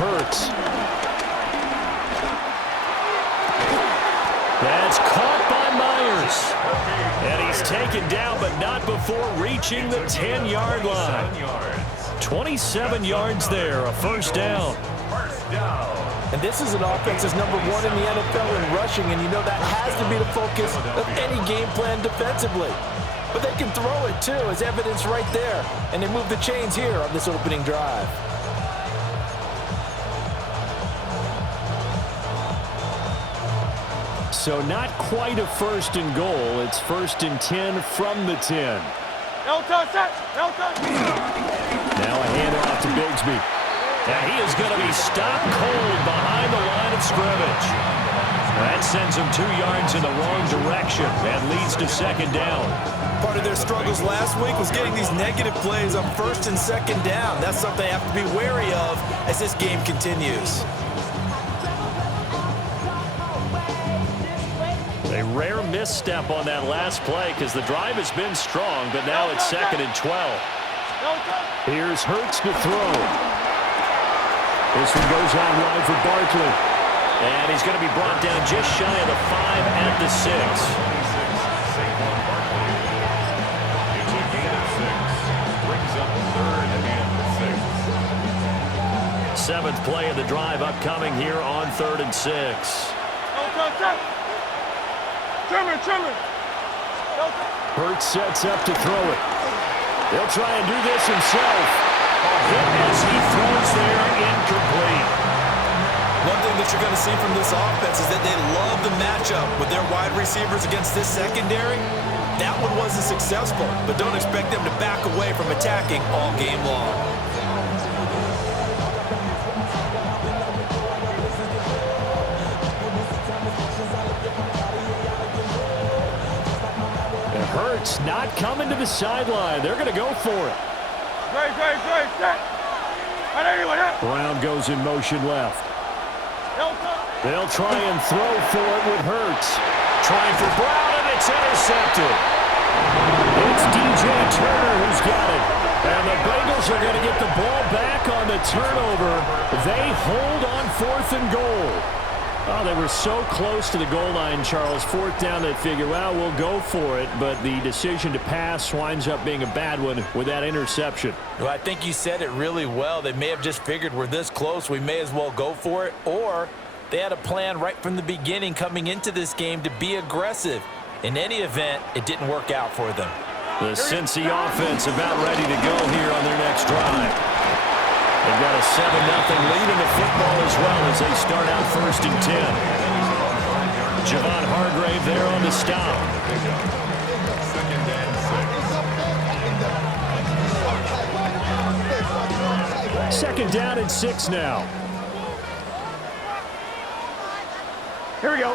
Hurts. That's caught by Myers. And he's taken down, but not before reaching the 10-yard line. 27 yards there, a first down. And this is an offense that's #1 in the NFL in rushing, and you know that has to be the focus of any game plan defensively. But they can throw it, too, as evidence right there. And they move the chains here on this opening drive. So not quite a first and goal. It's 1st and 10 from the 10. No touch, no touch. Now a handoff to Bigsby. And he is going to be stopped cold behind the line of scrimmage. That sends him 2 yards in the wrong direction and leads to second down. Part of their struggles last week was getting these negative plays on 1st and 2nd down. That's something they have to be wary of as this game continues. A rare misstep on that last play because the drive has been strong, but now it's 2nd and 12. Here's Hurts to throw. This one goes out wide for Barkley. And he's going to be brought down just shy of the 5 at the 6. 7th play of the drive upcoming here on 3rd and 6. Hurts sets up to throw it. He'll try and do this himself. A hit as he throws there, incomplete. One thing that you're going to see from this offense is that they love the matchup with their wide receivers against this secondary. That one wasn't successful, but don't expect them to back away from attacking all game long. Hurts not coming to the sideline. They're going to go for it. Brown goes in motion left. They'll try and throw for it with Hurts. Trying for Brown, and it's intercepted. It's DJ Turner who's got it. And the Bengals are going to get the ball back on the turnover. They hold on 4th and goal. Oh, they were so close to the goal line, Charles. 4th down, they figure, well, we'll go for it. But the decision to pass winds up being a bad one with that interception. Well, I think you said it really well. They may have just figured we're this close, we may as well go for it. Or they had a plan right from the beginning coming into this game to be aggressive. In any event, it didn't work out for them. The Cincy offense about ready to go here on their next drive. They've got a 7-0 lead in the football as well as they start out 1st and 10. Javon Hargrave there on the stop. 2nd down and 6 now. Here we go.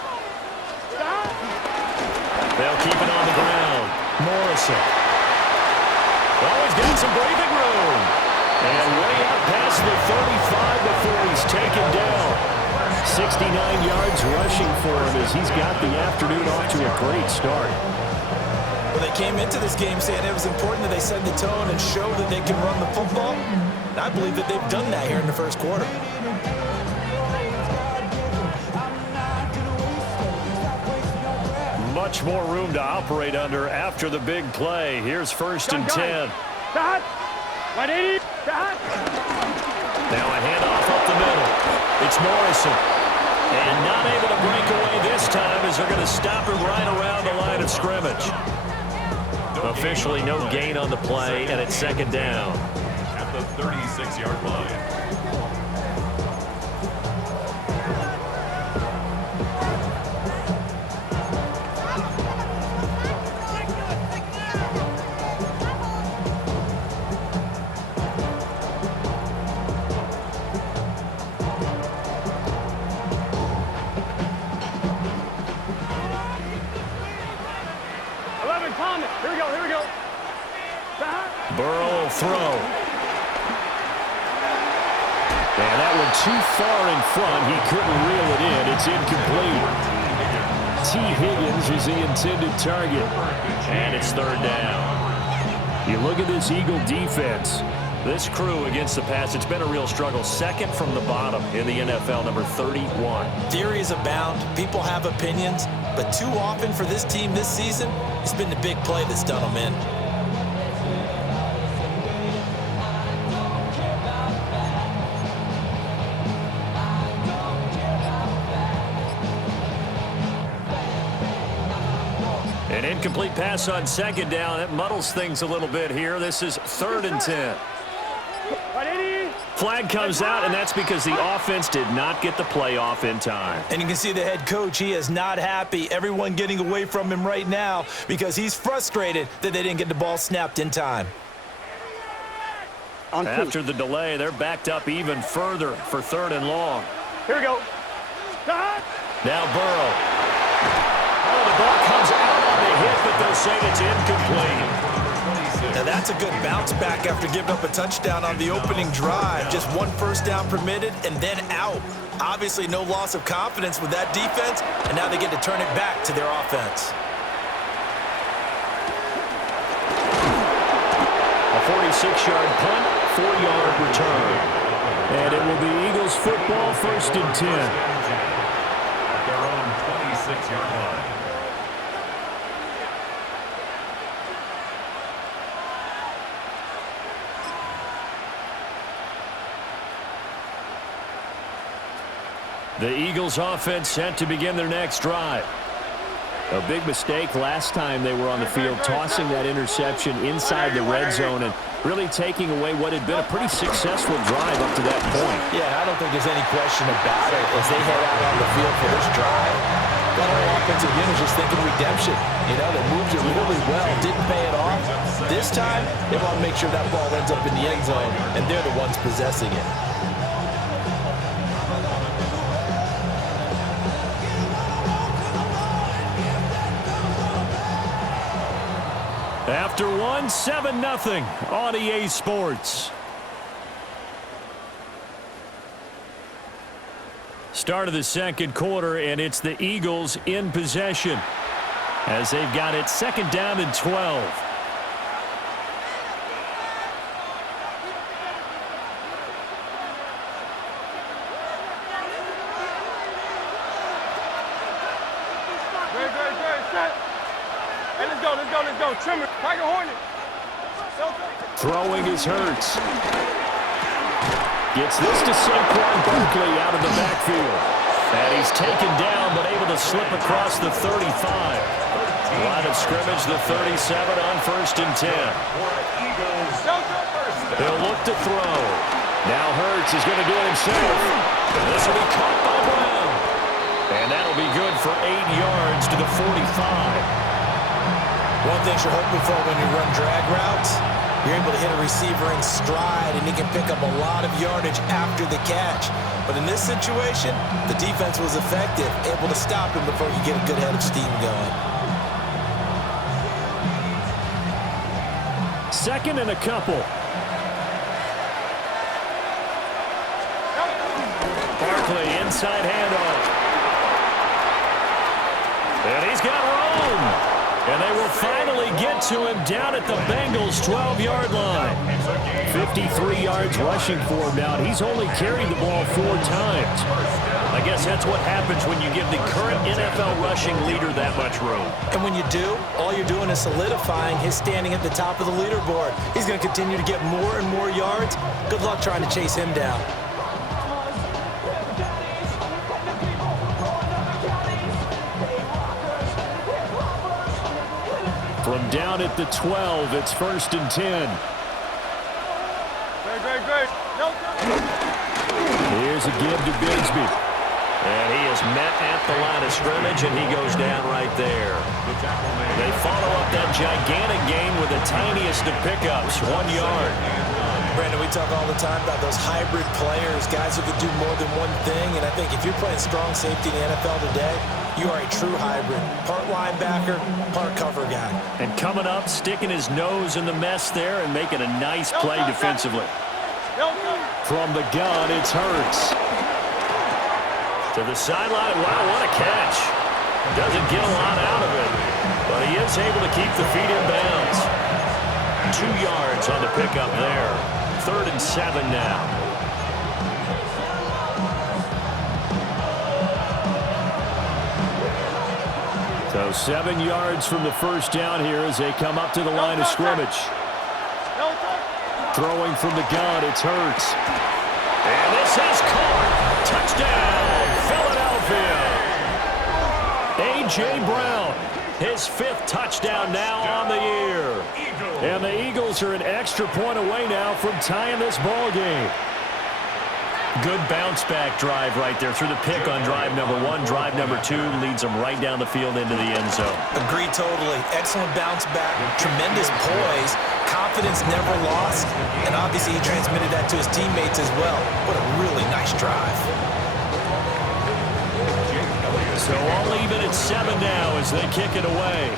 They'll keep it on the ground. Morrison. Oh, he's got some breathing room. And way out past the 35 before he's taken down. 69 yards rushing for him as he's got the afternoon off to a great start. Well, they came into this game saying it was important that they set the tone and show that they can run the football. And I believe that they've done that here in the 1st quarter. Much more room to operate under after the big play. Here's 1st and 10. Now a handoff up the middle. It's Morrison. And not able to break away this time as they're going to stop him right around the line of scrimmage. Officially no gain on the play, and it's 2nd down. At the 36-yard line. Burrow will throw. And that one too far in front. He couldn't reel it in. It's incomplete. T. Higgins is the intended target. And it's 3rd down. You look at this Eagle defense. This crew against the pass, it's been a real struggle. Second from the bottom in the NFL, number 31. Theories abound. People have opinions. But too often for this team this season, it's been the big play that's done them in. An incomplete pass on second down. That muddles things a little bit here. This is 3rd and 10. Flag comes out, and that's because the offense did not get the play off in time. And you can see the head coach, he is not happy. Everyone getting away from him right now because he's frustrated that they didn't get the ball snapped in time. After the delay, they're backed up even further for 3rd and long. Here we go. Now Burrow. Oh, the ball comes out on the hit, but they'll say it's incomplete. Now that's a good bounce back after giving up a touchdown on the opening drive. Just 1 first down permitted and then out. Obviously no loss of confidence with that defense, and now they get to turn it back to their offense. A 46-yard punt, 4-yard return. And it will be Eagles football, 1st and 10. At their own 26-yard line. The Eagles offense set to begin their next drive. A big mistake last time they were on the field, tossing that interception inside the red zone and really taking away what had been a pretty successful drive up to that point. Yeah, I don't think there's any question about it as they head out on the field for this drive. That whole offensive unit is just thinking redemption. You know, they moved it really well, didn't pay it off. This time, they want to make sure that ball ends up in the end zone, and they're the ones possessing it. After one, 7-0 on EA Sports. Start of the second quarter, and it's the Eagles in possession as they've got it 2nd down and 12. Let's go. Trimmer. Tiger Hornet. Throwing is Hurts. Gets this to Saquon Barkley out of the backfield. And he's taken down, but able to slip across the 35. Line of scrimmage, the 37 on 1st and 10. He'll look to throw. Now Hurts is going to do it himself. This will be caught by Brown. And that'll be good for 8 yards to the 45. One thing you're hoping for when you run drag routes, you're able to hit a receiver in stride, and he can pick up a lot of yardage after the catch. But in this situation, the defense was effective, able to stop him before you get a good head of steam going. 2nd and a couple. Barkley, inside handoff. And he's got room. And they will finally get to him down at the Bengals' 12-yard line. 53 yards rushing for him now. He's only carried the ball 4 times. I guess that's what happens when you give the current NFL rushing leader that much room. And when you do, all you're doing is solidifying his standing at the top of the leaderboard. He's going to continue to get more and more yards. Good luck trying to chase him down. From down at the 12, it's 1st and 10. Great. Here's a give to Bigsby. And he is met at the line of scrimmage, and he goes down right there. They follow up that gigantic gain with the tiniest of pickups, 1 yard. Brandon, we talk all the time about those hybrid players, guys who can do more than one thing, and I think if you're playing strong safety in the NFL today, you are a true hybrid. Part linebacker, part cover guy. And coming up, sticking his nose in the mess there and making a nice play defensively. From the gun, it's Hurts. To the sideline. Wow, what a catch. Doesn't get a lot out of it, but he is able to keep the feet in bounds. 2 yards on the pickup there. 3rd and 7 now. So 7 yards from the first down here as they come up to the line of scrimmage. Throwing from the gun, it's Hurts. And this is caught. Touchdown, Philadelphia. A.J. Brown, his 5th touchdown now on the year. And the Eagles are an extra point away now from tying this ball game. Good bounce-back drive right there through the pick on drive number 1. Drive number 2 leads them right down the field into the end zone. Agree totally. Excellent bounce-back, tremendous poise, confidence never lost, and obviously he transmitted that to his teammates as well. What a really nice drive. So all even at 7 now as they kick it away.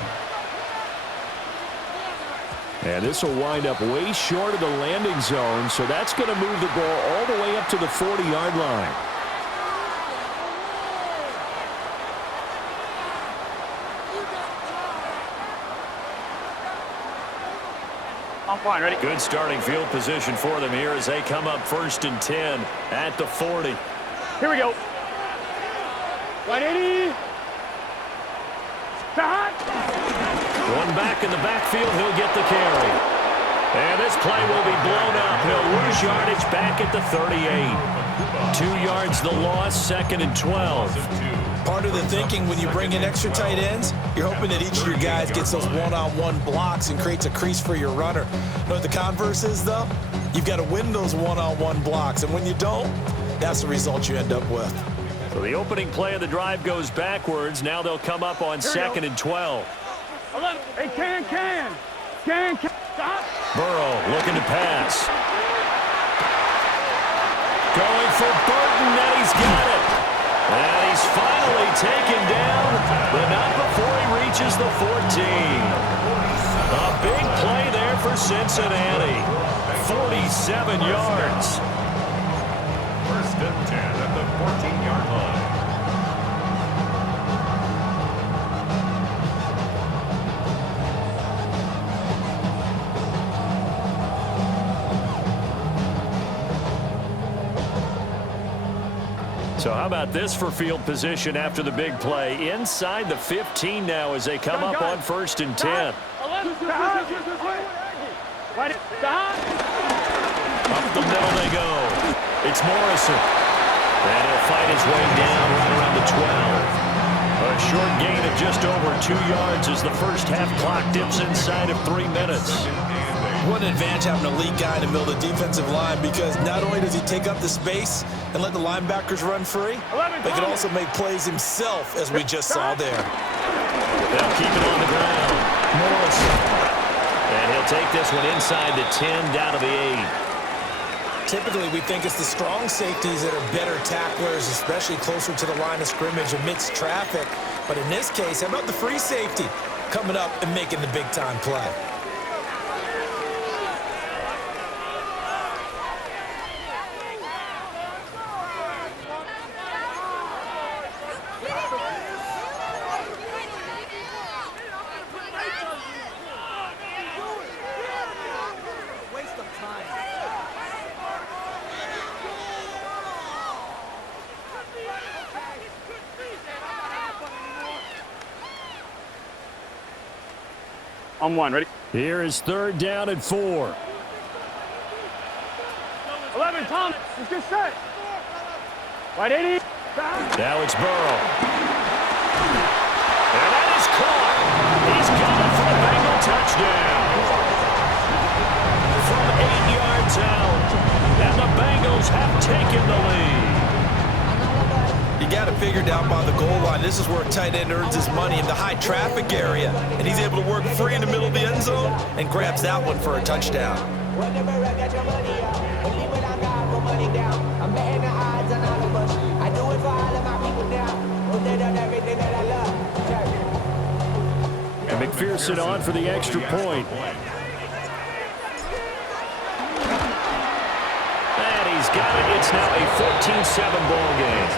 And this will wind up way short of the landing zone, so that's going to move the ball all the way up to the 40-yard line. I'm fine, ready? Good starting field position for them here as they come up 1st and 10 at the 40. Here we go. 180. One back in the backfield, he'll get the carry. And this play will be blown up. He'll lose yardage back at the 38. 2 yards the loss, 2nd and 12. Part of the thinking when you bring in extra tight ends, you're hoping that each of your guys gets those one-on-one blocks and creates a crease for your runner. You know what the converse is, though? You've got to win those one-on-one blocks, and when you don't, that's the result you end up with. So the opening play of the drive goes backwards. Now they'll come up on 2nd and 12. Hey, can. Stop. Burrow looking to pass. Going for Burton, and he's got it. And he's finally taken down, but not before he reaches the 14. A big play there for Cincinnati. 47 yards. 1st and 10 at the 14-yard line. So how about this for field position after the big play? Inside the 15 now as they come up on 1st and 10. Up the middle they go. It's Morrison. And he'll fight his way down right around the 12. A short gain of just over 2 yards as the first half clock dips inside of 3 minutes. What an advantage having a lead guy in the middle of the defensive line, because not only does he take up the space and let the linebackers run free, but he can also make plays himself, as we just saw there. They'll keep it on the ground. Morrison. And he'll take this one inside the 10, down to the 8. Typically, we think it's the strong safeties that are better tacklers, especially closer to the line of scrimmage amidst traffic. But in this case, how about the free safety coming up and making the big-time play? I'm 1, ready? Here is 3rd down and 4. 11, Tom. Let's get set. 180. Now it's Burrow. And that is caught. He's got it for a Bengal touchdown. From 8 yards out. And the Bengals have taken the lead. You got it figured out by the goal line. This is where a tight end earns his money, in the high traffic area. And he's able to work free in the middle of the end zone and grabs that one for a touchdown. And McPherson on for the extra point. And he's got it. It's now a 14-7 ball game.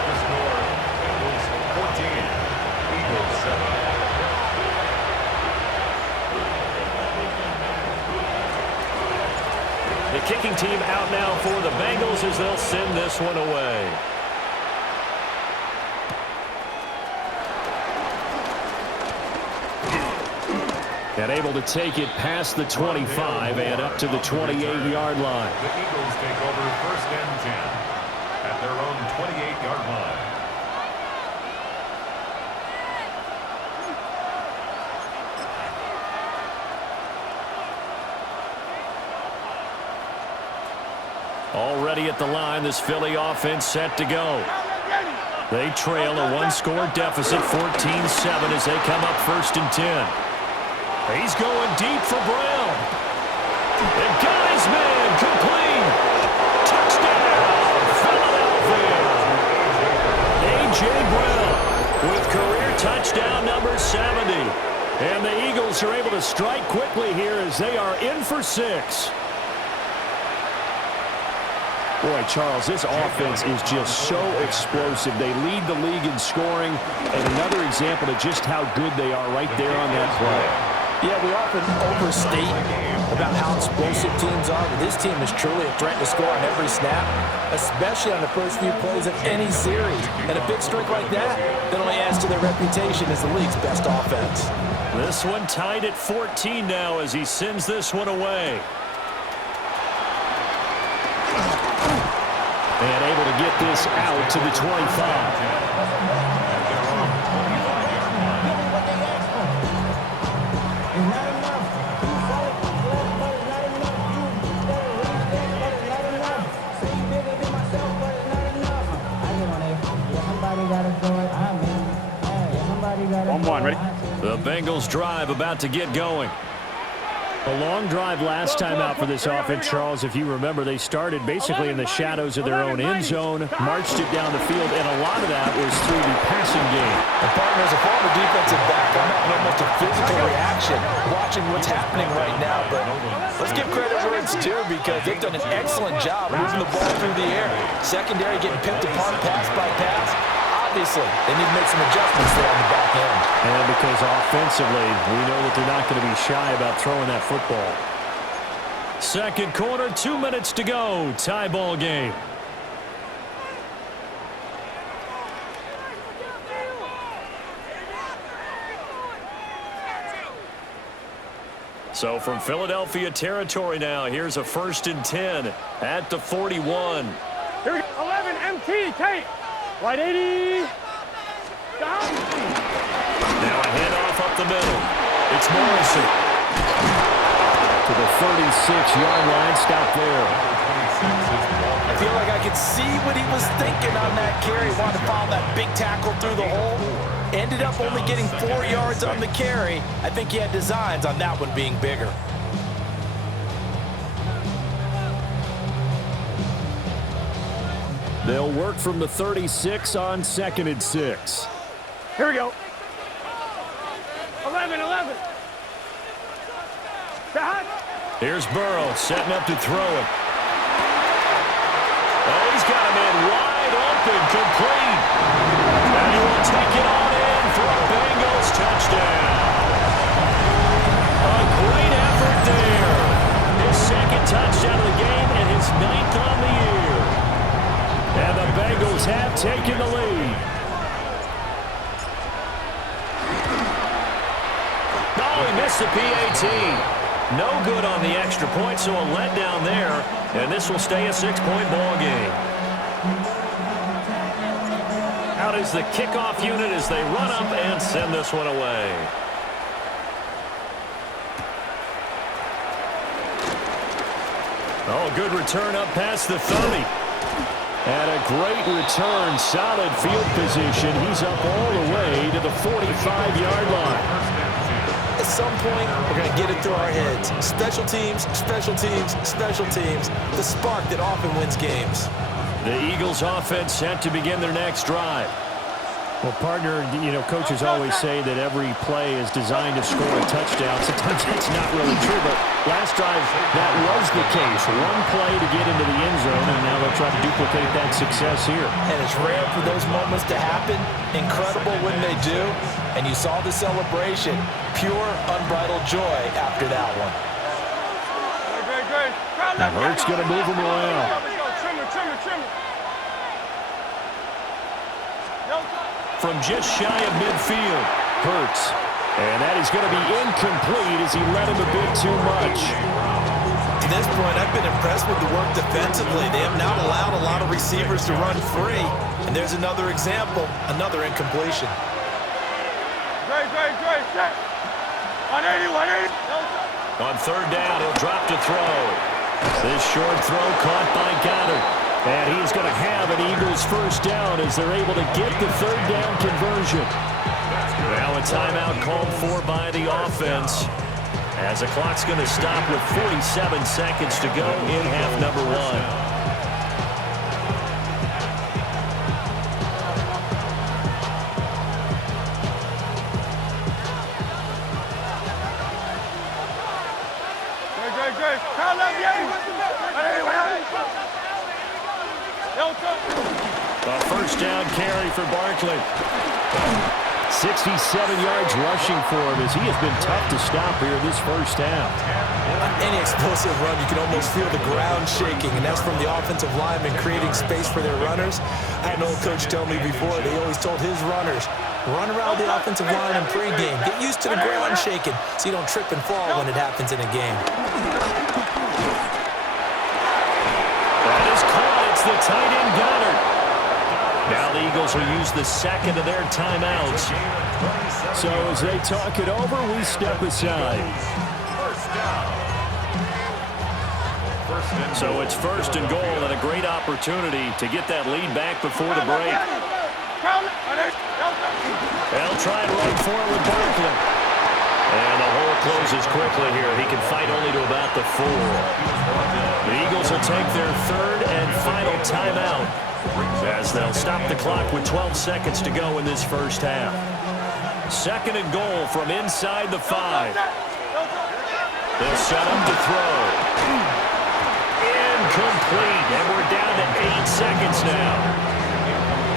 The kicking team out now for the Bengals as they'll send this one away. And able to take it past the 25 and up to the 28-yard line. The Eagles take over 1st and 10 at their own 28-yard line. Already at the line, this Philly offense set to go. They trail a one-score deficit, 14-7 as they come up 1st and 10. He's going deep for Brown. They've got his man complete. Touchdown, Philadelphia. A.J. Brown with career touchdown number 70. And the Eagles are able to strike quickly here as they are in for 6. Boy, Charles, this offense is just so explosive. They lead the league in scoring, and another example of just how good they are right there on that play. Yeah, we often overstate about how explosive teams are, but this team is truly a threat to score on every snap, especially on the first few plays of any series. And a big streak like that only adds to their reputation as the league's best offense. This one tied at 14 now as he sends this one away. And able to get this out to the 25. One, ready? The Bengals drive about to get going. A long drive last time out for this offense, Charles. If you remember, they started basically in the shadows of their own end zone, marched it down the field, and a lot of that was through the passing game. And partner, as a former defensive back, I'm having almost a physical reaction watching what's happening right now. But let's give credit where it's due because they've done an excellent job moving the ball through the air. Secondary getting picked apart pass by pass. Obviously, they need to make some adjustments there on the back end. And because offensively, we know that they're not going to be shy about throwing that football. Second quarter, 2 minutes to go. Tie ball game. So from Philadelphia territory now, here's a 1st and 10 at the 41. Here we go. 11, MT, Tate. Wide 80. Down. Now a handoff up the middle. It's Morrison. To the 36-yard line. Stop there. I feel like I could see what he was thinking on that carry. Wanted to follow that big tackle through the hole. Ended up only getting 4 yards on the carry. I think he had designs on that one being bigger. They'll work from the 36 on 2nd and 6. Here we go. 11. Back. Here's Burrow setting up to throw it. Oh, he's got him in wide open, complete. And he will take it on in for a Bengals touchdown. A great effort there. His 2nd touchdown of the game and his 9th on the year. And the Bengals have taken the lead. Oh, he missed the PAT. No good on the extra point, so a letdown there. And this will stay a 6-point ball game. Out is the kickoff unit as they run up and send this one away. Oh, good return up past the 30. And a great return, solid field position. He's up all the way to the 45-yard line. At some point, we're going to get it through our heads. Special teams, special teams, special teams. The spark that often wins games. The Eagles offense set to begin their next drive. Well, partner, you know, coaches always say that every play is designed to score a touchdown. Sometimes that's not really true, but last drive, that was the case. One play to get into the end zone, and now they'll try to duplicate that success here. And it's rare for those moments to happen. Incredible when they do. And you saw the celebration. Pure, unbridled joy after that one. Good. Now Hurts going to move him around. From just shy of midfield, Hurts. And that is going to be incomplete as he led him a bit too much. To this point, I've been impressed with the work defensively. They have not allowed a lot of receivers to run free. And there's another example, another incompletion. Great. 180. On third down, he'll drop to throw. This short throw caught by Goddard. And he's going to have an Eagles first down as they're able to get the third down conversion. Now a timeout called for by the offense, as the clock's going to stop with 47 seconds to go in half number one. A first down carry for Barkley. 67 yards rushing for him as he has been tough to stop here in this first half. On any explosive run, you can almost feel the ground shaking, and that's from the offensive linemen creating space for their runners. I had an old coach tell me before, they always told his runners, run around the offensive line in pregame. Get used to the ground shaking so you don't trip and fall when it happens in a game. That is caught. It's the tight end Goddard. Now the Eagles will use the second of their timeouts. So as they talk it over, we step aside. So it's first and goal and a great opportunity to get that lead back before the break. They'll try and run forward with Barkley. And the hole closes quickly here. He can fight only to about the 4. The Eagles will take their third and final timeout, as they'll stop the clock with 12 seconds to go in this first half. Second and goal from inside the 5. They'll set up to throw. Incomplete, and we're down to 8 seconds now.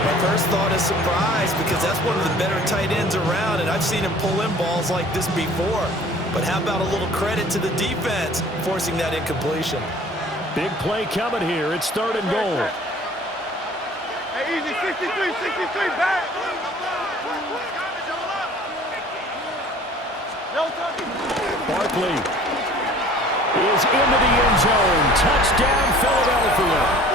My first thought is surprise, because that's one of the better tight ends around, and I've seen him pull in balls like this before. But how about a little credit to the defense forcing that incompletion? Big play coming here. It's third and goal. Hey, easy, 63, back. Barkley is into the end zone. Touchdown, Philadelphia.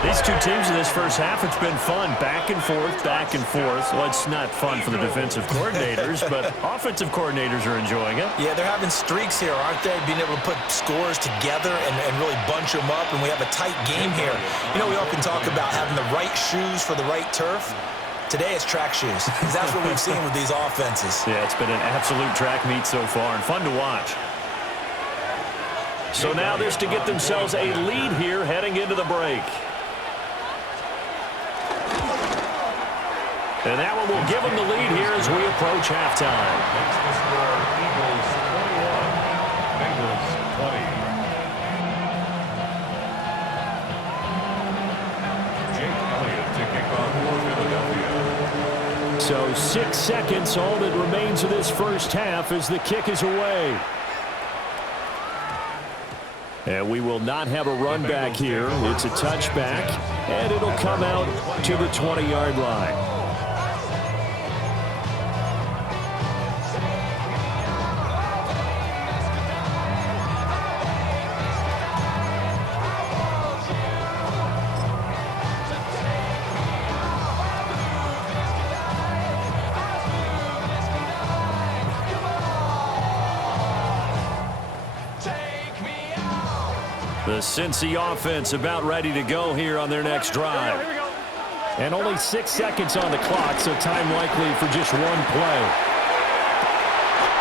These two teams in this first half, it's been fun. Back and forth, back and forth. Well, it's not fun for the defensive coordinators, but offensive coordinators are enjoying it. Yeah, they're having streaks here, aren't they? Being able to put scores together and really bunch them up, and we have a tight game here. You know, we often talk about having the right shoes for the right turf. Today it's track shoes, because that's what we've seen with these offenses. Yeah, it's been an absolute track meet so far, and fun to watch. So now this to get themselves a lead here heading into the break. And that one will give them the lead here as we approach halftime. Makes the score Eagles 21, Bengals 20. Jake Elliott to kick off for Philadelphia. So 6 seconds, all that remains of this first half as the kick is away. And we will not have a run back here. It's a touchback, and it'll come out to the 20-yard line. The Cincy offense about ready to go here on their next drive. And only 6 seconds on the clock, so time likely for just one play.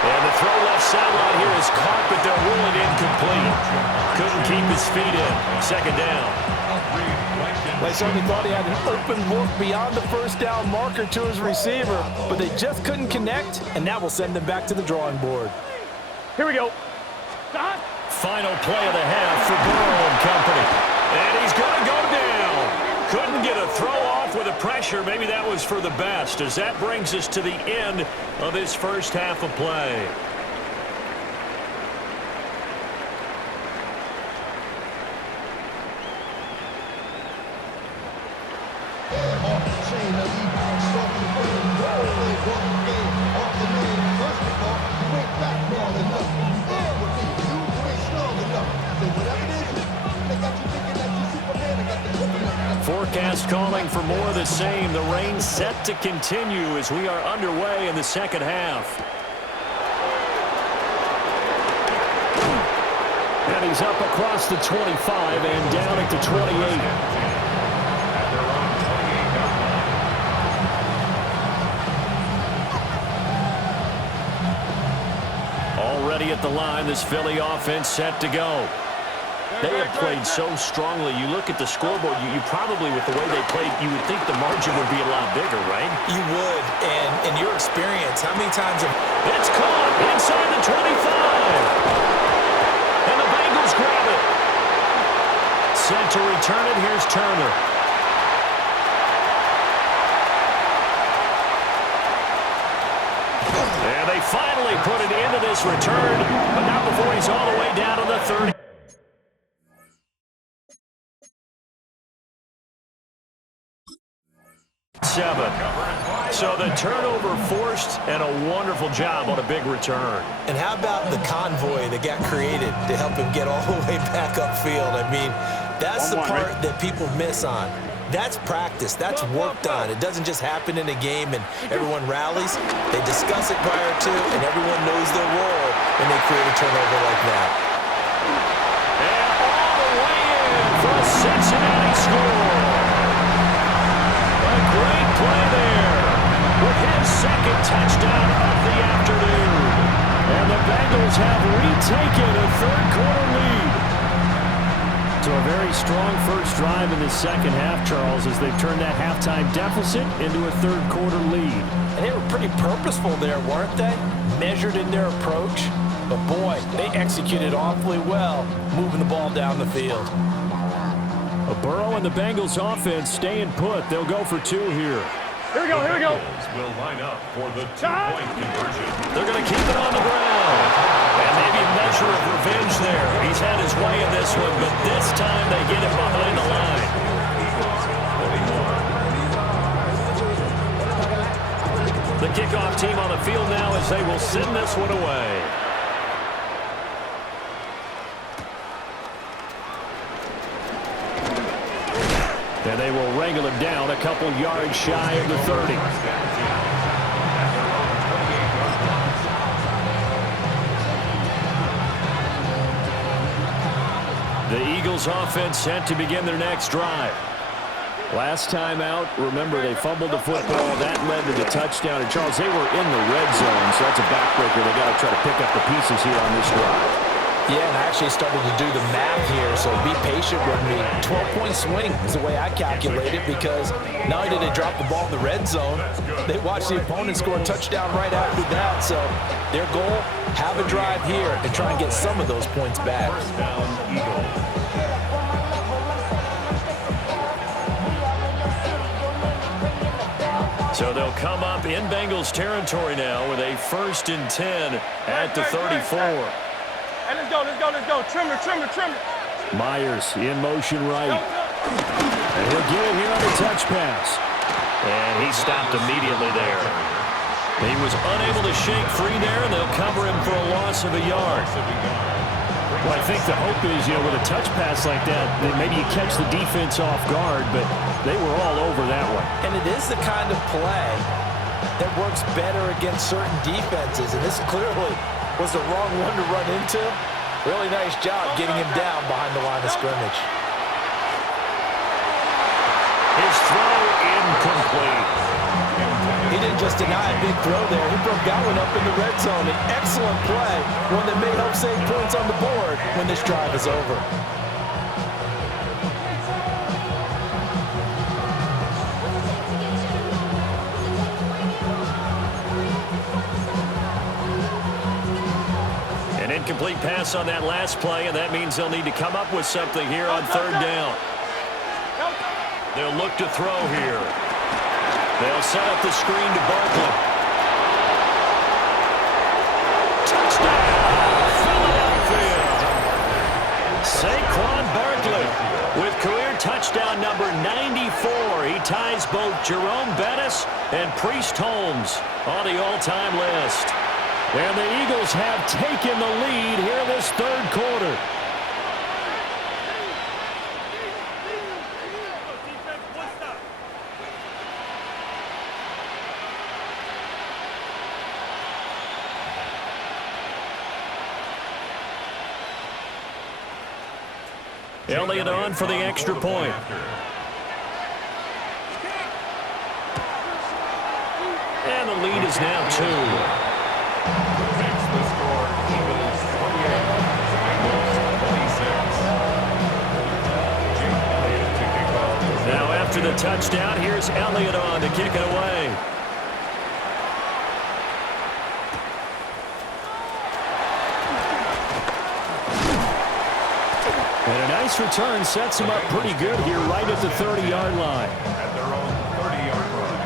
And the throw left sideline here is caught, but they're ruling incomplete. Couldn't keep his feet in. Second down. I certainly thought he had an open look beyond the first down marker to his receiver, but they just couldn't connect, and that will send them back to the drawing board. Here we go. Final play of the half for Burrow and company. And he's going to go down. Couldn't get a throw off with the pressure. Maybe that was for the best, as that brings us to the end of this first half of play. Forecast calling for more of the same. The rain set to continue as we are underway in the second half. And he's up across the 25 and down at the 28. Already at the line, this Philly offense set to go. They have played so strongly. You look at the scoreboard, you probably, with the way they played, you would think the margin would be a lot bigger, right? You would. And in your experience, how many times have... It's caught inside the 25. And the Bengals grab it. Set to return it. Here's Turner. And they finally put it into this return, but not before he's all the way down to the 30. So the turnover forced and a wonderful job on a big return. And how about the convoy that got created to help him get all the way back upfield? I mean, that's the part that people miss on. That's practice. That's worked on. It doesn't just happen in a game and everyone rallies. They discuss it prior to, and everyone knows their role when they create a turnover like that. And all the way in for a Cincinnati score. A great play there with his second touchdown of the afternoon. And the Bengals have retaken a third-quarter lead. So a very strong first drive in the second half, Charles, as they've turned that halftime deficit into a third-quarter lead. And they were pretty purposeful there, weren't they? Measured in their approach. But, boy, they executed awfully well moving the ball down the field. Burrow and the Bengals offense staying put. They'll go for two here. Here we go, here we go. Will line up for the two-point conversion. They're going to keep it on the ground. And maybe a measure of revenge there. He's had his way in this one, but this time they get him behind the line. The kickoff team on the field now as they will send this one away. And they will wrangle him down a couple yards shy of the 30. The Eagles offense set to begin their next drive. Last time out, remember, they fumbled the football. That led to the touchdown. And, Charles, they were in the red zone, so that's a backbreaker. They got to try to pick up the pieces here on this drive. Yeah, and I actually started to do the math here, so be patient with me. 12-point swing is the way I calculate it, because not only did they drop the ball in the red zone, they watched the opponent score a touchdown right after that. So their goal, have a drive here and try and get some of those points back. First down, Eagles. So they'll come up in Bengals territory now with a 1st and 10 at the 34. Hey, let's go, let's go, let's go. Trimmer, trimmer, trimmer. Myers in motion right. And he'll get it here on the touch pass. And he stopped immediately there. He was unable to shake free there, and they'll cover him for a loss of a yard. Well, I think the hope is, with a touch pass like that maybe you catch the defense off guard, but they were all over that one. And it is the kind of play that works better against certain defenses, and this clearly was the wrong one to run into. Really nice job getting him down behind the line of scrimmage. His throw incomplete. He didn't just deny a big throw there. He broke that one up in the red zone. An excellent play, one that may help save points on the board when this drive is over. An incomplete pass on that last play, and that means they'll need to come up with something here on third down. They'll look to throw here. They'll set up the screen to Barkley. Touchdown, Philadelphia! Saquon Barkley with career touchdowns touchdown number 94. He ties both Jerome Bettis and Priest Holmes on the all-time list. And the Eagles have taken the lead here this third quarter. Elliott on for the extra point. And the lead is now 2. Makes the score Eagles 28, Bengals 26. Jake Elliott to kick off. Now after the touchdown, here's Elliott on to kick it away. And a nice return sets him up pretty good here right at the 30-yard line. At their own 30-yard line.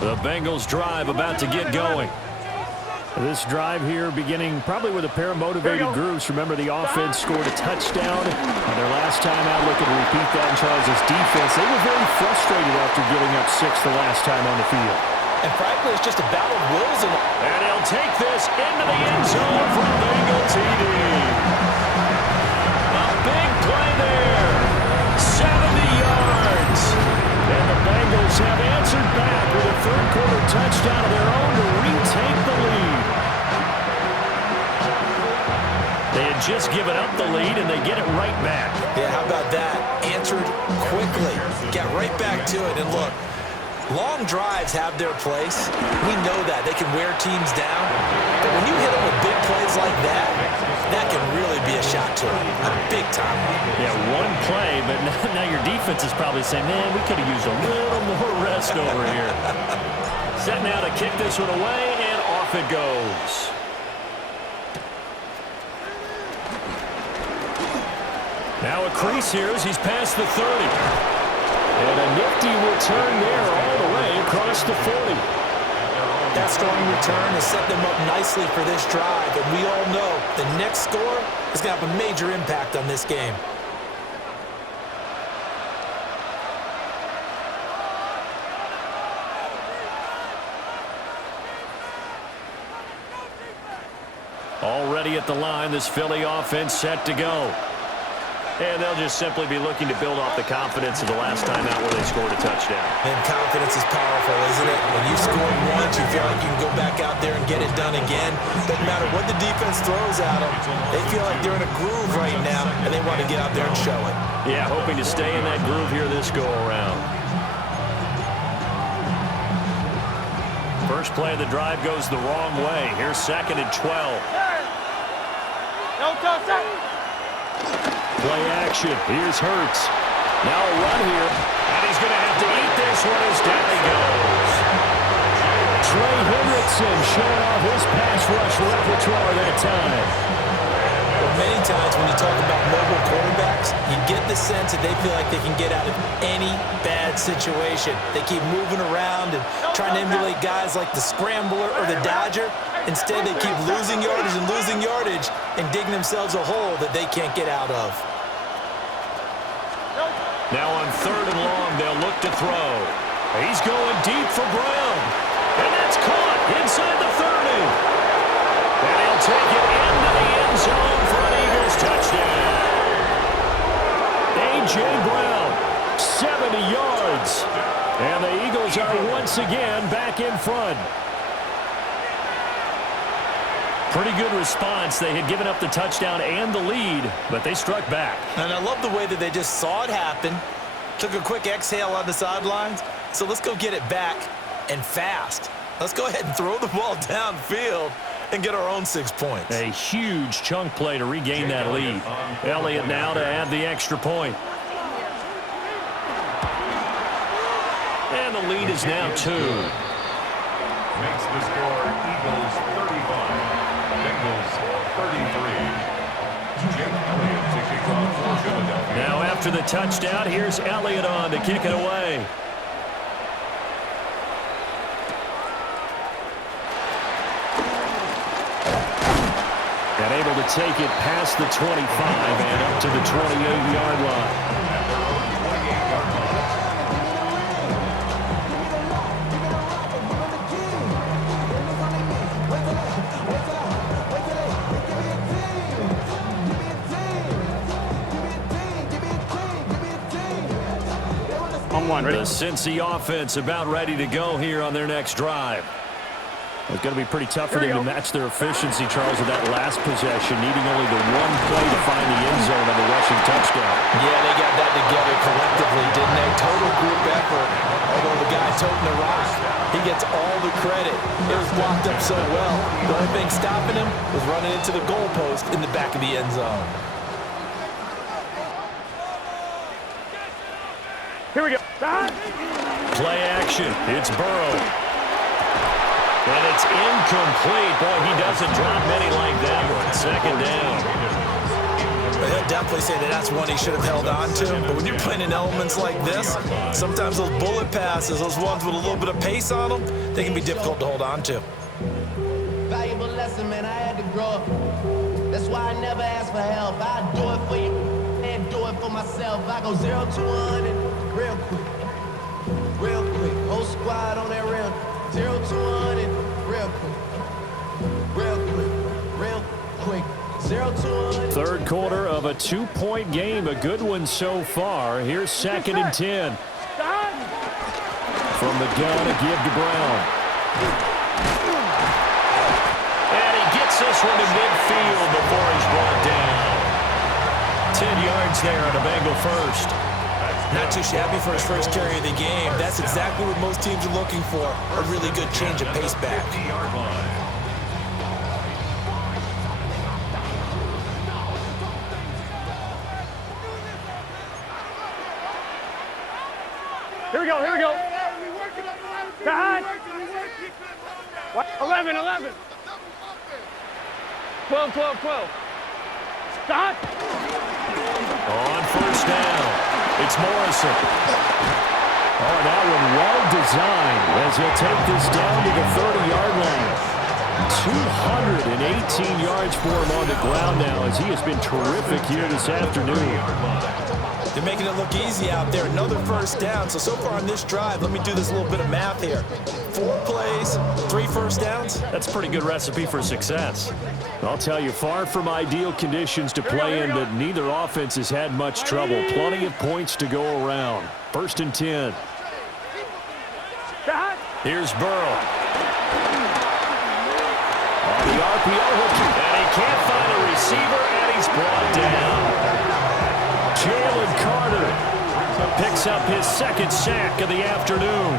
The Bengals drive about to get going. This drive here beginning probably with a pair of motivated groups. Remember, the offense scored a touchdown on their last time out. Looking to repeat that in Charles' defense. They were very frustrated after giving up 6 the last time on the field. And frankly, it's just a battle of wills. And he'll take this into the end zone for a Bengal TD. A big play there. 70 yards. And the Bengals have answered back with a third quarter touchdown of their own to retake the lead. They had just given up the lead, and they get it right back. Yeah, how about that? Answered quickly. Got right back to it. And look, long drives have their place. We know that. They can wear teams down. But when you hit them with big plays like that, that can really be a shot to them. A big-time one. Yeah, one play, but now your defense is probably saying, man, we could have used a little more rest over here. Set now to kick this one away, and off it goes. Now a crease here as he's past the 30. And a nifty return there all the way across the 40. That strong return has set them up nicely for this drive. And we all know the next score is going to have a major impact on this game. Already at the line, this Philly offense set to go. And they'll just simply be looking to build off the confidence of the last time out where they scored a touchdown. And confidence is powerful, isn't it? When you score once, you feel like you can go back out there and get it done again. Doesn't matter what the defense throws at them. They feel like they're in a groove right now, and they want to get out there and show it. Yeah, hoping to stay in that groove here this go-around. First play of the drive goes the wrong way. Here's 2nd and 12. No touch. Play action. Here's Hurts. Now a run here. And he's going to have to eat this one as down he goes. Trey Hendrickson showing off his pass rush repertoire that time. Well, many times when you talk about mobile quarterbacks, you get the sense that they feel like they can get out of any bad situation. They keep moving around and trying to emulate guys like the Scrambler or the Dodger. Instead, they keep losing yardage and digging themselves a hole that they can't get out of. Now on 3rd and long, they'll look to throw. He's going deep for Brown. And that's caught inside the 30. And he'll take it into the end zone for an Eagles touchdown. A.J. Brown, 70 yards. And the Eagles are once again back in front. Pretty good response. They had given up the touchdown and the lead, but they struck back. And I love the way that they just saw it happen, took a quick exhale on the sidelines. So let's go get it back and fast. Let's go ahead and throw the ball downfield and get our own 6 points. A huge chunk play to regain that lead. Elliott now to add the extra point. And the lead is now 2. Makes the score Eagles 35. Bengals 33. Jake Elliott to kick Now after the touchdown, here's Elliott on to kick it away. And able to take it past the 25 and up to the 28-yard line. The Cincy offense about ready to go here on their next drive. It's going to be pretty tough for them to match their efficiency, Charles, with that last possession, needing only the one play to find the end zone on the rushing touchdown. Yeah, they got that together collectively, didn't they? Total group effort. Although the guy toting the rock, he gets all the credit. It was blocked up so well. The only thing stopping him was running into the goalpost in the back of the end zone. Here we go. Play action. It's Burrow. And it's incomplete. Boy, he doesn't drop many like that one. Second down. I'd definitely say that's one he should have held on to. But when you're playing in elements like this, sometimes those bullet passes, those ones with a little bit of pace on them, they can be difficult to hold on to. Valuable lesson, man. I had to grow up. That's why I never ask for help. I do it for you and do it for myself. I go 0 to 100 real quick. Real quick. Whole squad on that real 0 to 100 real quick. Real quick. Real quick. 0 to 100. Third quarter of a 2-point game. A good one so far. Here's 2nd and 10. From the gun, a give to Brown. And he gets this one to midfield before he's brought down. 10 yards there on a Bengal first. Not too shabby for his first carry of the game. That's exactly what most teams are looking for. A really good change of pace back. Here we go, here we go. God. 11, 11. 12, 12, 12. Stop. On first down, it's Morrison. Oh, that one well designed as he'll take this down to the 30-yard line. 218 yards for him on the ground now as he has been terrific here this afternoon. They're making it look easy out there. Another first down. So far on this drive, let me do this little bit of math here. 4 plays, 3 first downs. That's a pretty good recipe for success. I'll tell you, far from ideal conditions to play in, but neither offense has had much trouble. Plenty of points to go around. 1st and 10. Here's Burrow. On the RPO hook, and he can't find a receiver, and he's brought down. Jalen Carter picks up his 2nd sack of the afternoon.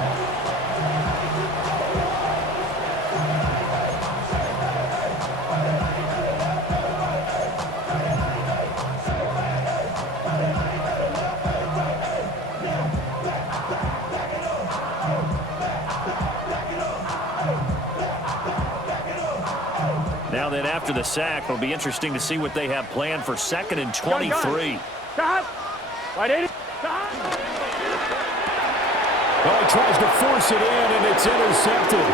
Now then, after the sack, it'll be interesting to see what they have planned for 2nd and 23. Stop. Right 80. Stop. Well, he tries to force it in, and it's intercepted.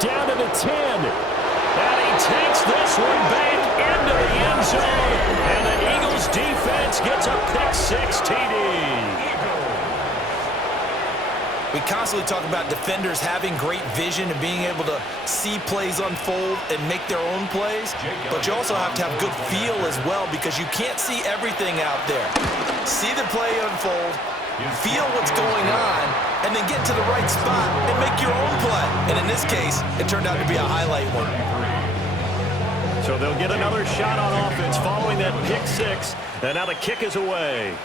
Down to the 10. And he takes this one back into the end zone. And the Eagles defense gets a pick-6 TD. We constantly talk about defenders having great vision and being able to see plays unfold and make their own plays, but you also have to have good feel as well because you can't see everything out there. See the play unfold, feel what's going on, and then get to the right spot and make your own play. And in this case, it turned out to be a highlight one. So they'll get another shot on offense following that pick-6, and now the kick is away.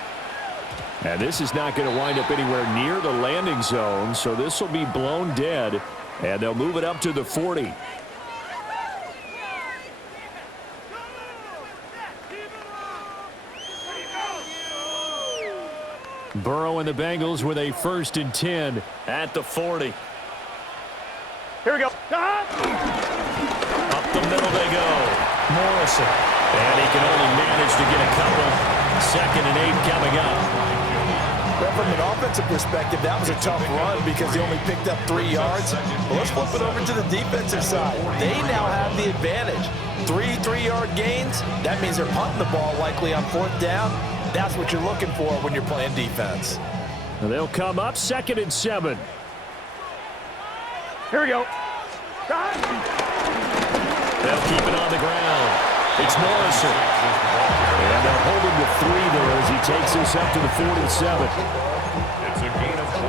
And this is not going to wind up anywhere near the landing zone, so this will be blown dead, and they'll move it up to the 40. Burrow and the Bengals with a 1st and 10 at the 40. Here we go. Up the middle they go. Morrison. And he can only manage to get a couple. 2nd and 8 coming up. Well, from an offensive perspective, that was a tough run because he only picked up 3 yards. Well, let's flip it over to the defensive side. They now have the advantage. 3 3-yard gains. That means they're punting the ball likely on 4th down. That's what you're looking for when you're playing defense. And they'll come up 2nd and 7. Here we go. They'll keep it on the ground. It's Morrison. And they'll hold him to 3 there as he takes us up to the 47. It's a gain of 4.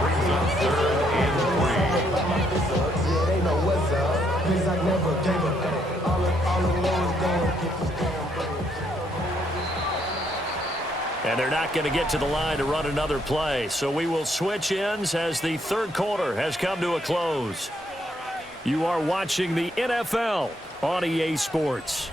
Brings up 3rd and 3. And they're not going to get to the line to run another play. So we will switch ends as the 3rd quarter has come to a close. You are watching the NFL on EA Sports.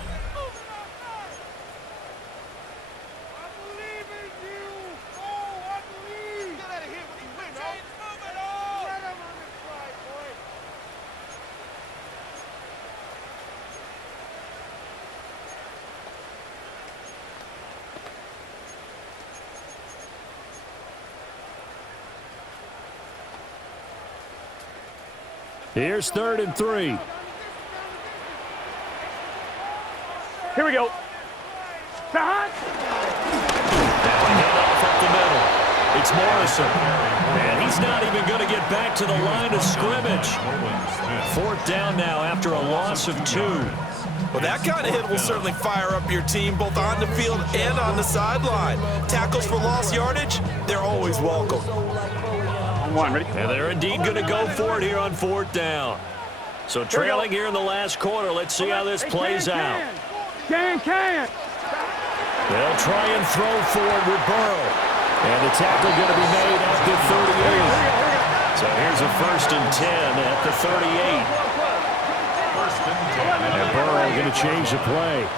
Here's 3rd and 3. Here we go. Now a handoff up the middle. It's Morrison. And he's not even going to get back to the line of scrimmage. 4th down now after a loss of 2. Well, that kind of hit will certainly fire up your team both on the field and on the sideline. Tackles for lost yardage, they're always welcome. Ready? And they're indeed going to go for it here on 4th down. So trailing here in the last quarter. Let's see how this plays out. Can. They'll try and throw for it with Burrow. And the tackle going to be made at the 38. So here's a 1st and 10 at the 38. 1st and 10. And Burrow going to change the play.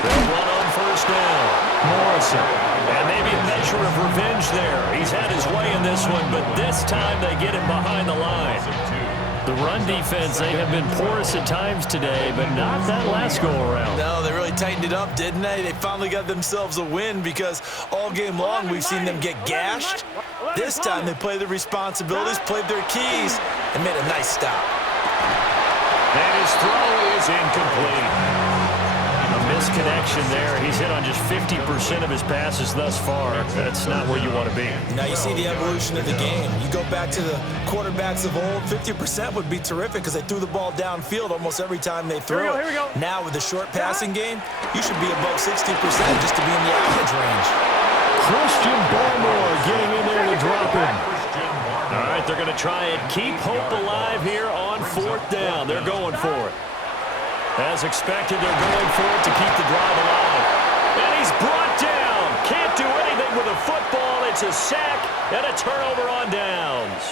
They'll run on 1st down. Morrison. And maybe a measure of revenge there. He's had his way in this one, but this time they get him behind the line. The run defense, they have been porous at times today, but not that last go-around. No, they really tightened it up, didn't they? They finally got themselves a win because all game long we've seen them get gashed. This time they played their responsibilities, played their keys, and made a nice stop. And his throw is incomplete. Misconnection there. He's hit on just 50% of his passes thus far. That's not where you want to be. Now you see the evolution of the game. You go back to the quarterbacks of old, 50% would be terrific because they threw the ball downfield almost every time they threw it. Here we go. Now with the short passing game, you should be above 60% just to be in the average range. Christian Barmore getting in there to drop him. All right, they're going to try and keep hope alive here on 4th down. They're going for it. As expected, they're going for it to keep the drive alive. And he's brought down. Can't do anything with a football. It's a sack and a turnover on downs.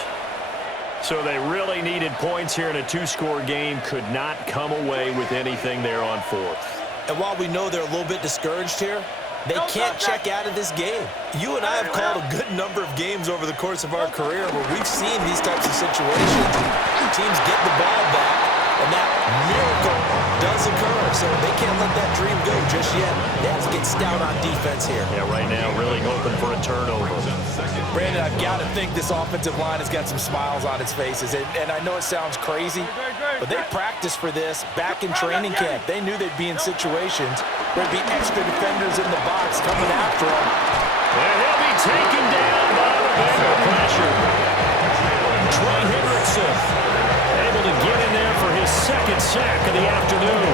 So they really needed points here in a 2-score game. Could not come away with anything there on 4th. And while we know they're a little bit discouraged here, they can't check out of this game. You and I have called a good number of games over the course of our career where we've seen these types of situations. Teams get the ball back, and that miracle does occur. So they can't let that dream go just yet. They have to get stout on defense here. Yeah, right now really hoping for a turnover. Brandon, I've got to think this offensive line has got some smiles on its faces. And I know it sounds crazy, but they practiced for this back in training camp. They knew they'd be in situations where there'd be extra defenders in the box coming after them. And he'll be taken down by the bigger pressure. Trey Hendrickson able to get in there for his 2nd sack of the afternoon.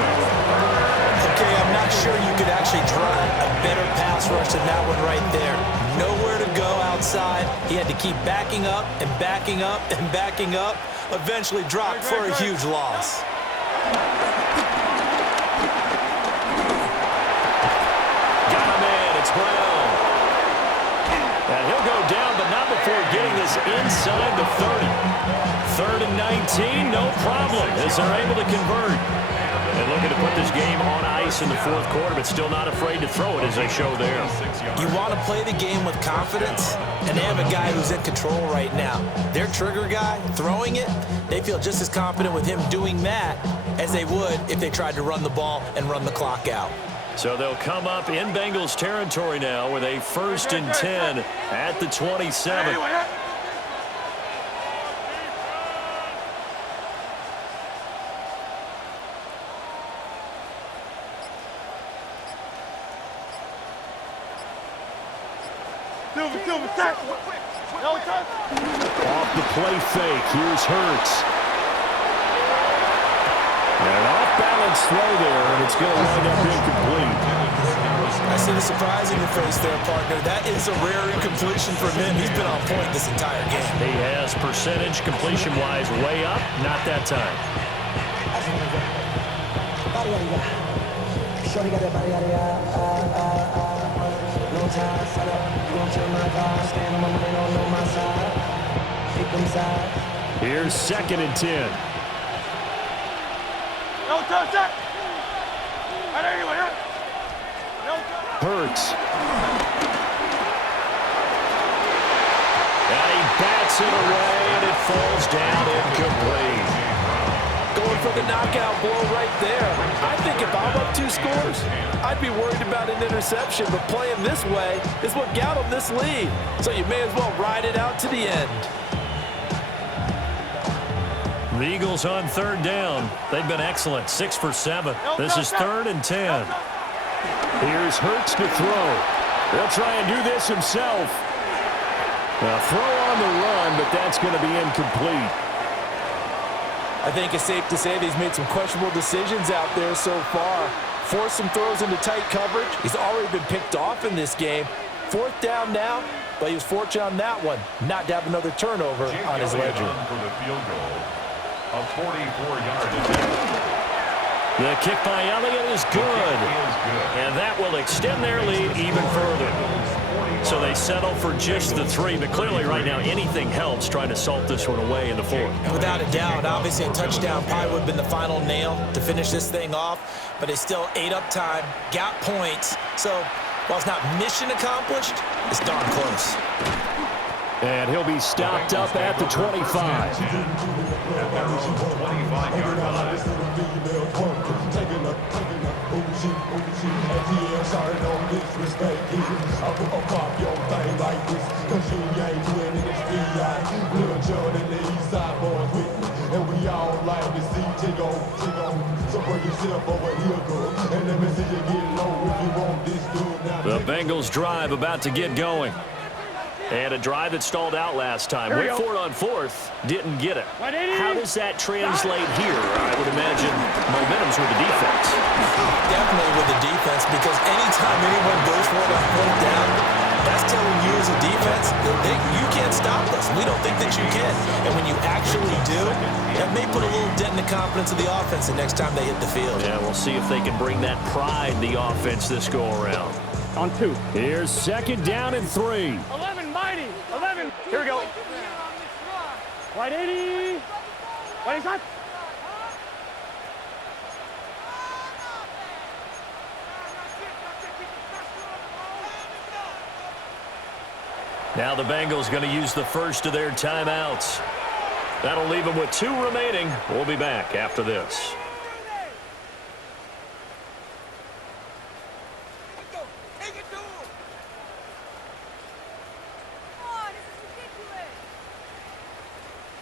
Okay, I'm not sure you could actually draw a better pass rush than that one right there. Nowhere to go outside. He had to keep backing up and backing up and backing up. Eventually dropped for a huge loss. Got a man. It's Brown. And he'll go down, but not before getting this inside the 30. 3rd and 19, no problem, as they're able to convert. And looking to put this game on ice in the fourth quarter, but still not afraid to throw it, as they show there. You want to play the game with confidence, and they have a guy who's in control right now. Their trigger guy, throwing it, they feel just as confident with him doing that as they would if they tried to run the ball and run the clock out. So they'll come up in Bengals territory now with a 1st and 10 at the 27. Off the play fake, here's Hurts. And an off-balance throw there, and it's going to wind up incomplete. I see the surprise in your face there, partner. That is a rare incompletion for him. He's been on point this entire game. He has percentage completion-wise way up, not that time. Here's 2nd and 10. Hurts. And he bats it away, and it falls down incomplete. Going for the knockout blow right there. I think if I'm up 2 scores, I'd be worried about an interception, but playing this way is what got him this lead. So you may as well ride it out to the end. The Eagles on 3rd down. They've been excellent, 6 for 7. This is 3rd and 10. Here's Hurts to throw. They'll try and do this himself. A throw on the run, but that's going to be incomplete. I think it's safe to say that he's made some questionable decisions out there so far. Forced some throws into tight coverage. He's already been picked off in this game. 4th down now, but he was fortunate on that one, not to have another turnover on his ledger. For the field goal, a 44-yard attempt. The kick by Elliott is good. And that will extend their lead even further. So they settle for just the 3, but clearly right now anything helps trying to salt this one away in the 4th. Without a doubt, obviously a touchdown probably would have been the final nail to finish this thing off, but they still ate up time, got points. So while it's not mission accomplished, it's darn close. And he'll be stopped up at the 25. The Bengals drive about to get going. And a drive that stalled out last time. Went for it on 4th, didn't get it. How does that translate here? I would imagine momentum's with the defense. Definitely with the defense, because anytime anyone goes for it on 4th down, that's telling you as a defense that you can't stop us. We don't think that you can. And when you actually do, that may put a little dent in the confidence of the offense the next time they hit the field. Yeah, we'll see if they can bring that pride, the offense, this go-around. On 2. Here's 2nd down and 3. 11, mighty. 11. Here we go. Wide 80. Wide shot. Now the Bengals going to use the first of their timeouts. That'll leave them with 2 remaining. We'll be back after this.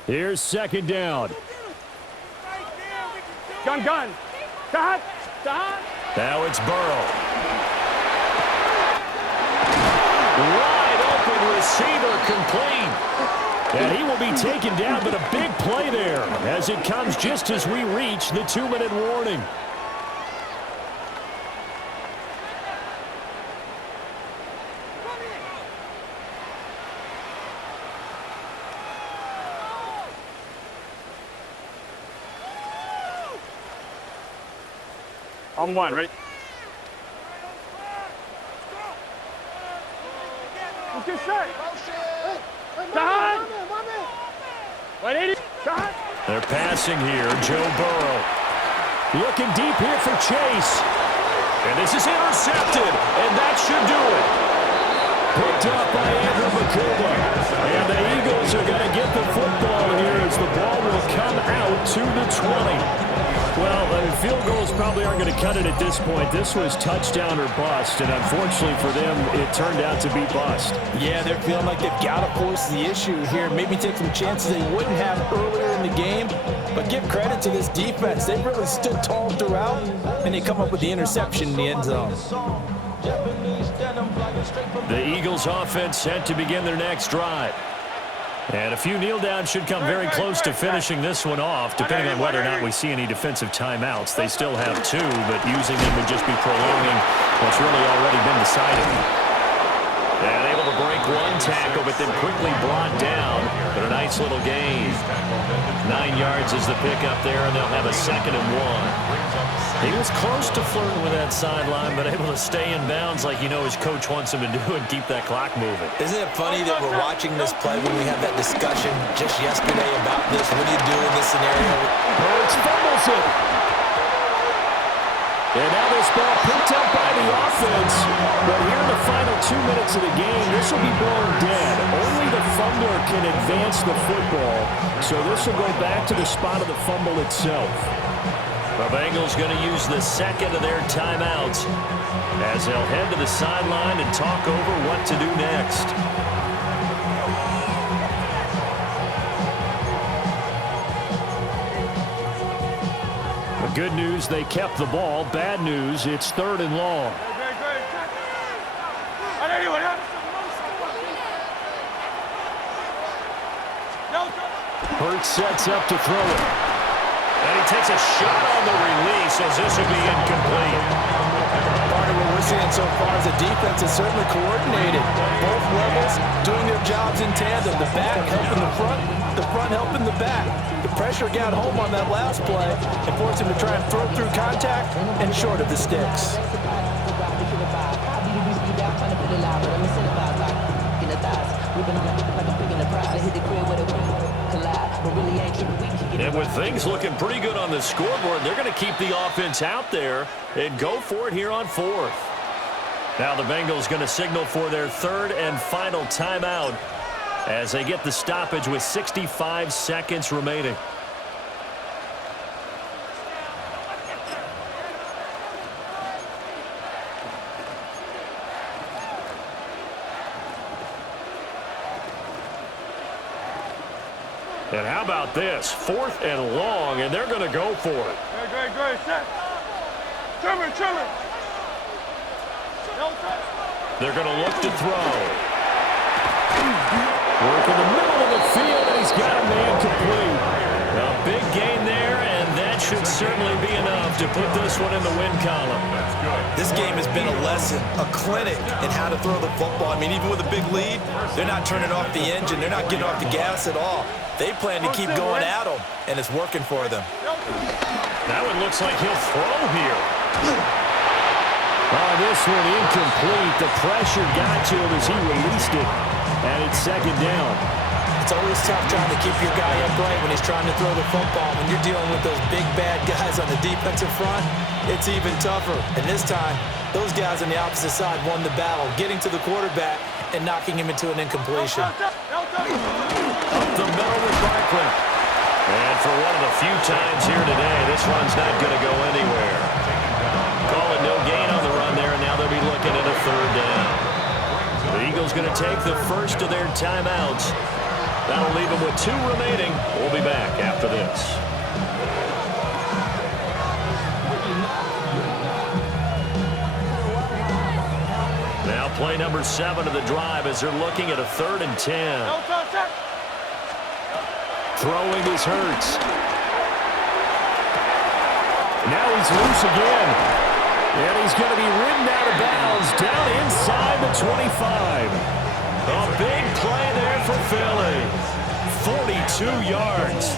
Here's 2nd down. Gun. Stop. Now it's Burrow. Wide open receiver complete. And he will be taken down, but a big play there as it comes just as we reach the 2-minute warning. On 1, ready? Let's get set. Shot. 180. Shot. They're passing here. Joe Burrow. Looking deep here for Chase. And this is intercepted, and that should do it. Picked up by Andrew McCullough. And the Eagles are going to get the football here as the ball will come out to the 20. Well, field goals probably aren't going to cut it at this point. This was touchdown or bust, and unfortunately for them, it turned out to be bust. Yeah, they're feeling like they've got to force the issue here. Maybe take some chances they wouldn't have earlier in the game. But give credit to this defense. They've really stood tall throughout, and they come up with the interception in the end zone. The Eagles offense set to begin their next drive. And a few kneel downs should come very close to finishing this one off, depending on whether or not we see any defensive timeouts. They still have 2, but using them would just be prolonging what's really already been decided. And able to break one tackle, but then quickly brought down. But a nice little gain. 9 yards is the pickup there, and they'll have a 2nd and 1. He was close to flirting with that sideline, but able to stay in bounds like you know his coach wants him to do and keep that clock moving. Isn't it funny that we're watching this play when we had that discussion just yesterday about this? What do you do in this scenario? Hurts fumbles it. And now this ball picked up by the offense. But here in the final 2 minutes of the game, this will be blown dead. Only the fumbler can advance the football. So this will go back to the spot of the fumble itself. The Bengals going to use the 2nd of their timeouts as they'll head to the sideline and talk over what to do next. The good news, they kept the ball. Bad news, it's 3rd and long. Hurts sets up to throw it. And he takes a shot on the release as this will be incomplete. Part of what we're seeing so far is the defense is certainly coordinated. Both levels doing their jobs in tandem. The back helping the front helping the back. The pressure got home on that last play and forced him to try and throw through contact and short of the sticks. And with things looking pretty good on the scoreboard, they're going to keep the offense out there and go for it here on 4th. Now the Bengals going to signal for their 3rd and final timeout as they get the stoppage with 65 seconds remaining. And how about this? 4th and long, and they're going to go for it. Great. Set. Trimmer. They're going to look to throw. Work in the middle of the field, and he's got a man complete. A big gain there, and that should certainly be enough to put this one in the win column. This game has been a lesson, a clinic in how to throw the football. I mean, even with a big lead, they're not turning off the engine. They're not getting off the gas at all. They plan to keep going at them, and it's working for them. That one looks like he'll throw here. Oh, this one incomplete. The pressure got to him as he released it, and it's 2nd down. It's always tough trying to keep your guy upright when he's trying to throw the football. When you're dealing with those big, bad guys on the defensive front, it's even tougher. And this time, those guys on the opposite side won the battle, getting to the quarterback and knocking him into an incompletion. Up the middle with Barkley. And for one of the few times here today, this run's not going to go anywhere. Call it no gain on the run there, and now they'll be looking at a 3rd down. The Eagles going to take the first of their timeouts. That'll leave them with 2 remaining. We'll be back after this. Now play number 7 of the drive as they're looking at a 3rd and 10. Throwing is Hurts. Now he's loose again. And he's going to be ridden out of bounds down inside the 25. A big play there for Philly. 42 yards.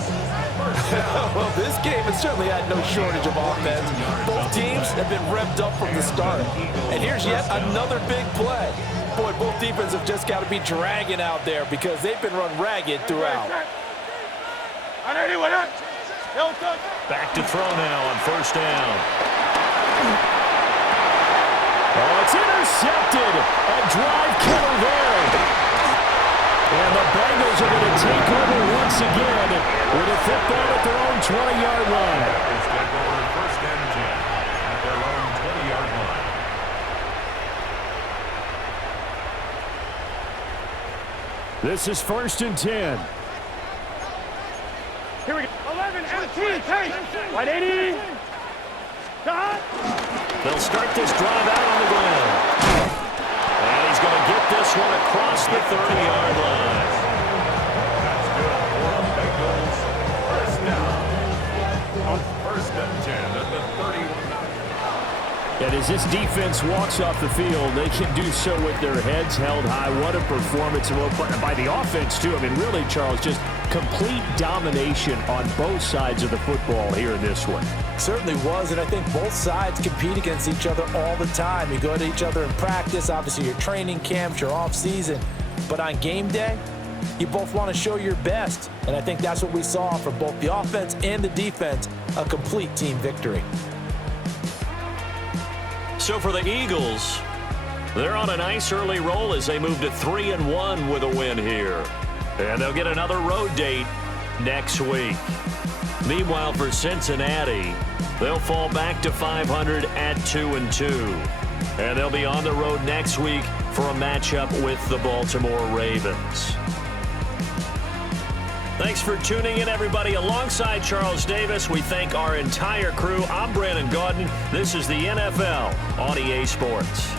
Well, this game has certainly had no shortage of offense. Both teams have been revved up from the start. And here's yet another big play. Boy, both defenses have just got to be dragging out there because they've been run ragged throughout. Back to throw now on first down. Oh, it's intercepted. A drive killer there. And the Bengals are going to take over once again with a football at their own 20-yard line. First and 10 at their own 20-yard line. This is first and 10. Here we go. 11 MT, take. 180. Dot. They'll start this drive out on the ground. And he's going to get this one across the 30-yard line. That's good for the Bengals. First down. First and 10 at the 31. And as this defense walks off the field, they can do so with their heads held high. What a performance by the offense, too. I mean, really, Charles, just complete domination on both sides of the football here in this one. Certainly was, and I think both sides compete against each other all the time. You go to each other in practice, obviously your training camps, your off-season. But on game day, you both want to show your best. And I think that's what we saw from both the offense and the defense, a complete team victory. So for the Eagles, they're on a nice early roll as they move to 3-1 with a win here. And they'll get another road date next week. Meanwhile, for Cincinnati, they'll fall back to 500 at 2-2. And they'll be on the road next week for a matchup with the Baltimore Ravens. Thanks for tuning in, everybody. Alongside Charles Davis, we thank our entire crew. I'm Brandon Gaudin. This is the NFL on EA Sports.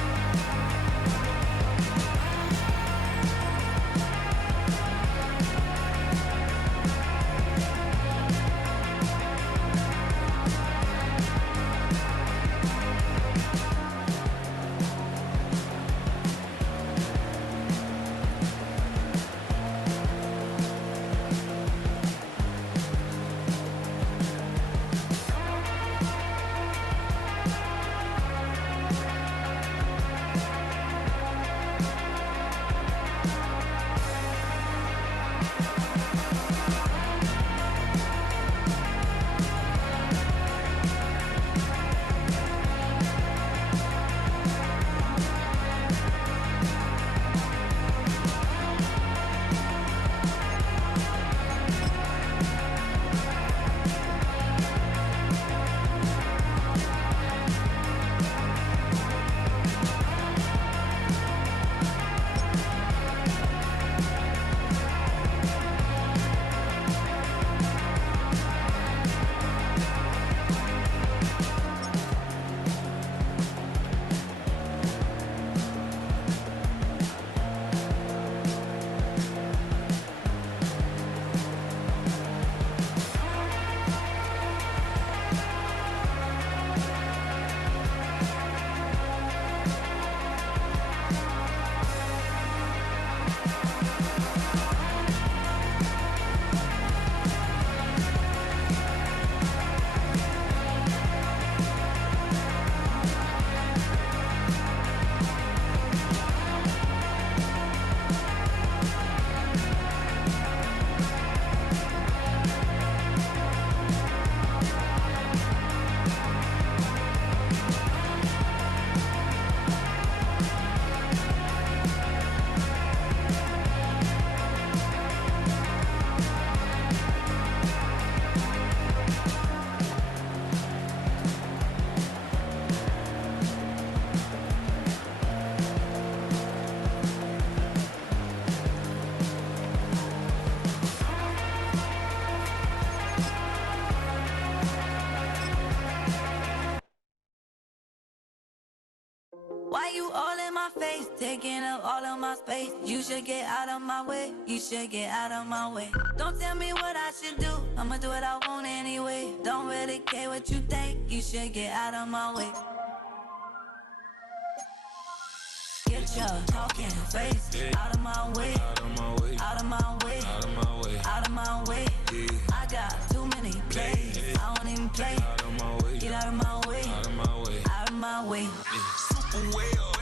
Why you all in my face, taking up all of my space? You should get out of my way, you should get out of my way. Don't tell me what I should do, I'ma do what I want anyway. Don't really care what you think, you should get out of my way. Get your talking face out of my way, out of my way, out of my way, out of my way, out of my way. I got too many plays, I don't even play. Get out of my way, out of my way, out of my way. Super well.